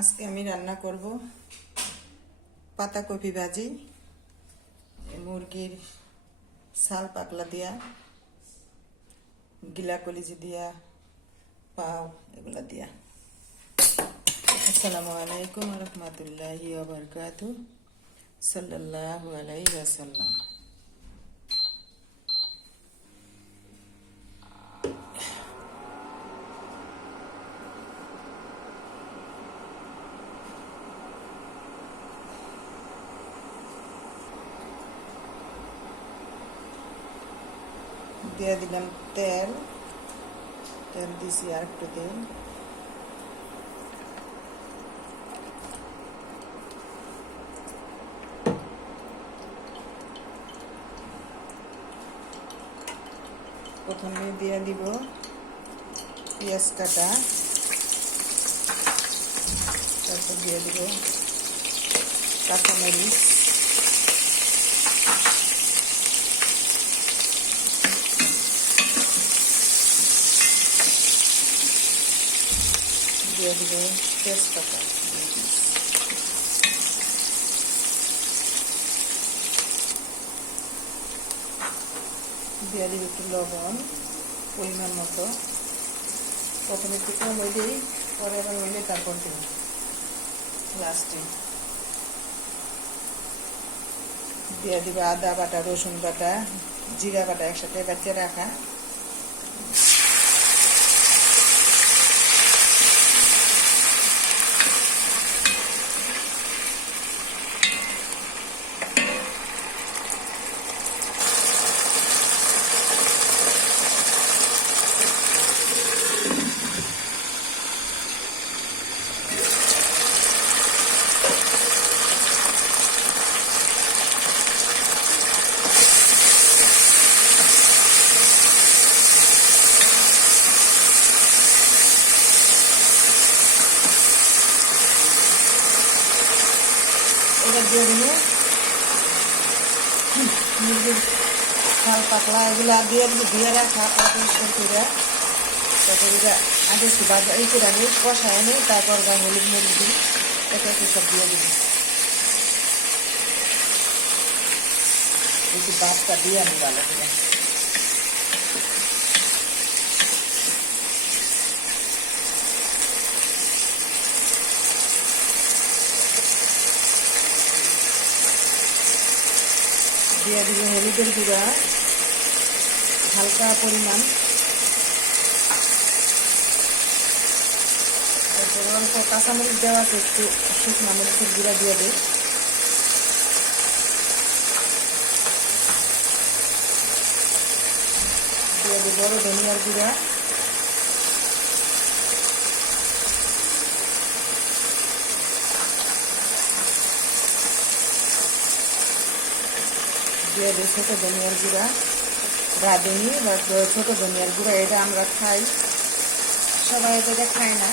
আজকে আমি রান্না করব পাতাকপি ভাজি, মুরগির ছাল পাকলা দিয়া, গিলা কলিজি দিয়া, পাও এগুলা দিয়া। আসসালামু আলাইকুম ওয়া রাহমাতুল্লাহি ওয়া বারাকাতুহু। সাল্লাল্লাহু আলাইহি ওয়াসাল্লাম। দিয়ে দিলাম তেল দিছি আর একটু তেল, প্রথমে দিয়ে দিব পেঁয়াজ কাটা, তারপর দিয়ে দিব কাঁচামরিচ, দিয়ে দিব তেজপাতা, দিয়ে দিব একটু লবণ পরিমাণ মতো। প্রথমে একটু কম হইলেই পরে আবার হইলে তারপর দিব লাস্টে। দিয়ে দিব আদা বাটা, রসুন বাটা, জিরা বাটা একসাথে বেটে রাখা। এবার দিয়ে দিব মুরগির ছাল পাতলা, এগুলো দিয়ে রাখা পরিষ্কার করে, তারপর আগে একটু বাজা এই করে আনি কষায় আনি, তারপর হলুদ মরিচ দিই, এটা একটু সব দিয়ে দিবি। একটু ভাতটা দিয়ে আনি ভালো করে। দিয়ে দিব হলুদের গুঁড়া হালকা পরিমাণ, তারপর অল্প কাঁচামরিচ দেওয়া আছে, একটু শুকনো মরিচের গুঁড়া দিয়ে দিই। দিয়ে দিই বড় ধনিয়ার গুঁড়া, দিয়ে দিই ছোটো ধনিয়ার গুঁড়া, রাঁধুনি বা ছোটো ধনিয়ার গুঁড়া, এটা আমরা খাই, সবাই এটা খায় না।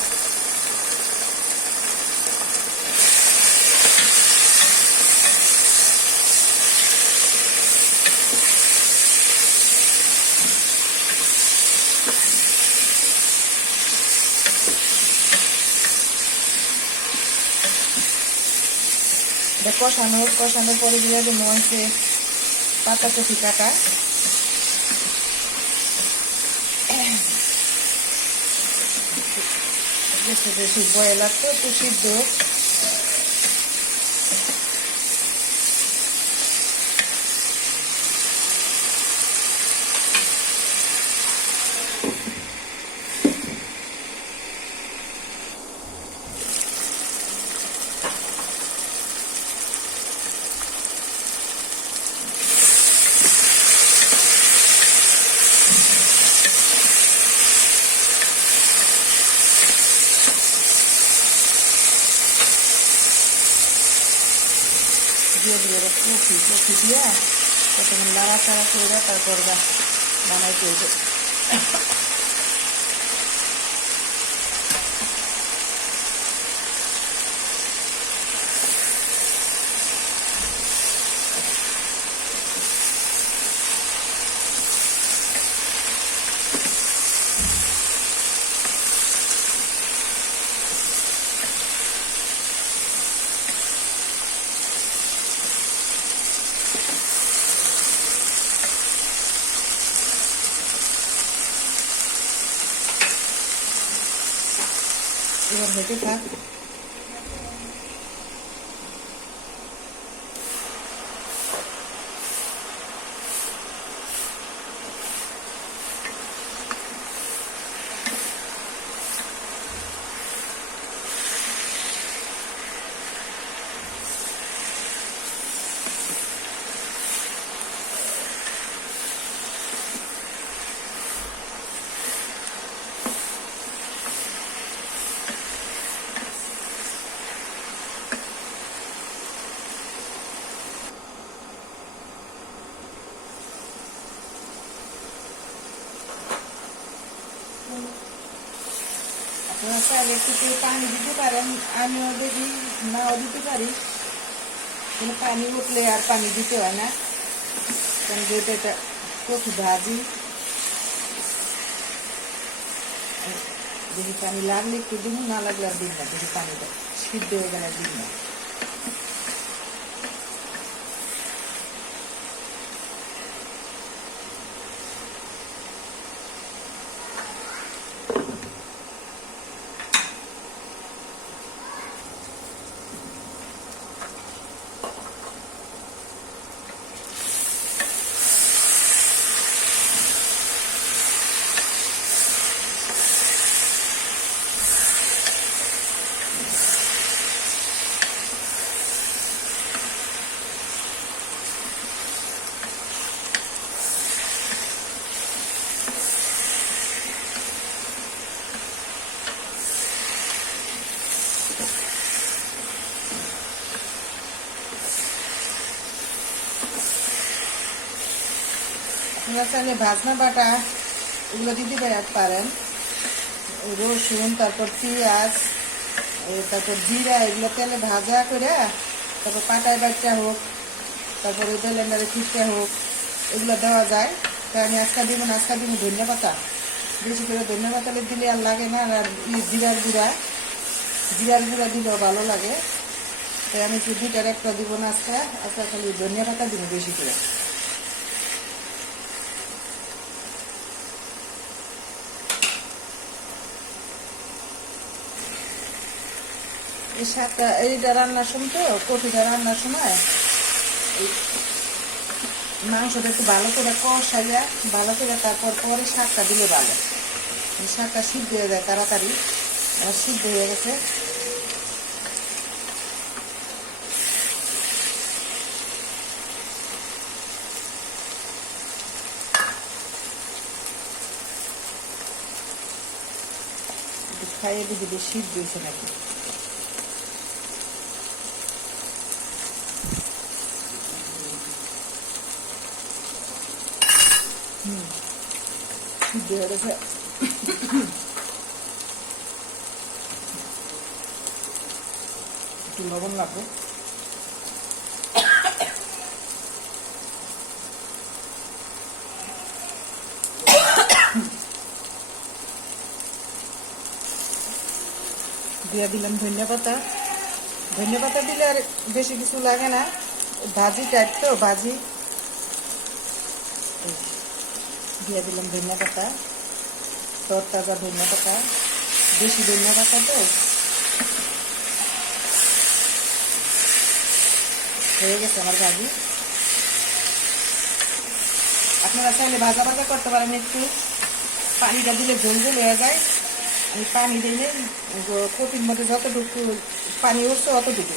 কষানোর পরে দিয়ে দেবো হচ্ছে পাতাকপি কাটা, বেশি বয়লার তো একটু সিদ্ধ, দিয়ে দিব কফি দিয়ে প্রথমে লাড়াচাড়া করে তারপর বানাইতে হবে। এবার হতে থাক। আপনারা চাইলে একটু পানি দিতে পারেন, আমিও দেখি নাও দিতে পারি, কিন্তু পানি উঠলে আর পানি দিতে হয় না, কারণ যেহেতু এটা কচু ভাজি। দেখি পানি লাগলে একটু দিন, না লাগলে আর দিন না, দেখি পানিটা সিদ্ধ হয়ে গেলে দিন না। আপনারা চাইলে ভাজনা বাটা এগুলো দিতে পারেন, রসুন, তারপর পেঁয়াজ, তারপর জিরা, এগুলো তেলে ভাজা করে তারপর পাটায় বাটা হোক, তারপরে ব্লেন্ডারে ছিটতে হোক, এগুলো দেওয়া যায়। তাই আমি আজকে দিব না, আজকে দিব ধনিয়া পাতা, বেশি করে ধনিয়া পাতা দিলে আর লাগে না। আর জিরার গুঁড়া দিলেও ভালো লাগে। তাই আমি দুইটার একটা দিব না, আজকে খালি ধনিয়া পাতা দিব বেশি করে। এই শাকটা, এইটা রান্নার সময় তো কপিটা রান্নার সময় মাংসটা একটু ভালো করে কষাইয়া ভালো করে তারপর পরে শাকটা দিলে ভালো, শাকটা সিদ্ধ হয়ে যায় তাড়াতাড়ি। সিদ্ধ হয়ে গেছে। একটু খাইয়ে দিদি সিদ্ধ হয়েছে নাকি। সিদ্ধ হয়ে গেছে। একটু লবণ লাগবে। দিয়ে দিলাম ধনিয়া পাতা। ধনিয়া পাতা দিলে আর বেশি কিছু লাগে না, ভাজি টাইপ তো ভাজি। দিয়ে দিলাম ধনিয়া পাতা, তরতাজা ধনিয়া পাতা, বেশি ধনিয়া পাতা তো। হয়ে গেছে আমার ভাজি। আপনারা চাইলে ভাজা ভাজা করতে পারেন, একটু পানিটা দিলে ঝোল ঝোল হয়ে যায়। আমি পানি দিলে কপির মধ্যে যতটুকু পানি উঠছে অতটুকু,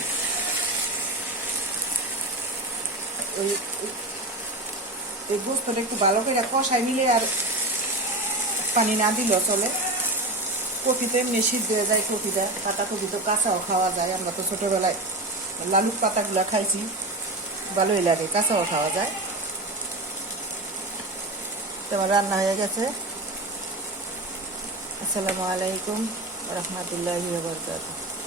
ওই গোস্তটা একটু ভালো করে কষাই নিলে আর পানি না দিলেও চলে। কপি তো এমনি সিদ্ধ হয়ে যায়, কপিটা পাতা কপি তো কাঁচাও খাওয়া যায়। আমরা তো ছোটোবেলায় লালুক পাতাগুলো খাইছি, ভালোই লাগে, কাঁচাও খাওয়া যায়। তো আমার রান্না হয়ে গেছে। আসসালামু আলাইকুম রহমতুল্লাহি ওয়া বারাকাতুহু।